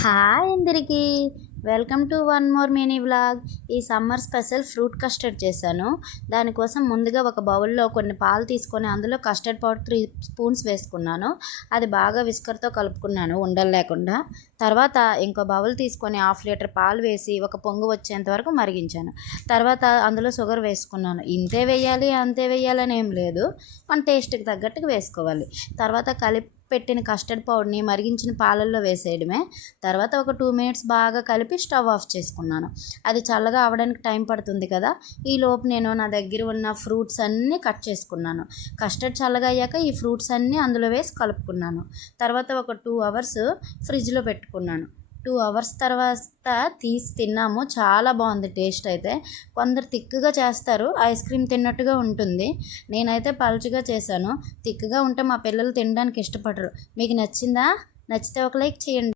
Hi అందరికీ, welcome to one more mini vlog. ఈ summer special fruit custard చేశాను. దానికోసం ముందుగా ఒక బౌల్లో కొన్ని పాలు తీసుకొని అందులో కస్టర్డ్ పౌడర్ 3 స్పూన్స్ వేసుకున్నాను. అది బాగా విస్కర్తో కలుపుకున్నాను ఉండలు లేకుండా. తర్వాత ఇంకో బౌల్ తీసుకొని 1/2 లీటర్ పాలు వేసి ఒక పొంగు వచ్చేంత వరకు మరిగించాను. తర్వాత అందులో షుగర్ వేసుకున్నాను. ఇంతే వేయాలి అంతే వేయాలని ఏం లేదు, మన టేస్ట్కి తగ్గట్టుగా వేసుకోవాలి. తర్వాత కలిపి పెట్టిన కస్టర్డ్ పౌడర్ని మరిగించిన పాలల్లో వేసేయడమే. తర్వాత ఒక 2 మినిట్స్ బాగా కలిపి స్టవ్ ఆఫ్ చేసుకున్నాను. అది చల్లగా అవ్వడానికి టైం పడుతుంది కదా, ఈలోపు నేను నా దగ్గర ఉన్న ఫ్రూట్స్ అన్నీ కట్ చేసుకున్నాను. కస్టర్డ్ చల్లగా అయ్యాక ఈ ఫ్రూట్స్ అన్నీ అందులో వేసి కలుపుకున్నాను. తర్వాత ఒక 2 అవర్స్ ఫ్రిడ్జ్లో పెట్టుకున్నాను. 2 అవర్స్ తర్వాత తీసి తిన్నాము. చాలా బాగుంది టేస్ట్ అయితే. కొందరు తిక్కుగా చేస్తారు, ఐస్ క్రీమ్ తిన్నట్టుగా ఉంటుంది. నేనైతే పలుచగా చేశాను. తిక్కుగా ఉంటే మా పిల్లలు తినడానికి ఇష్టపడరు. మీకు నచ్చిందా? నచ్చితే ఒక లైక్ చేయండి.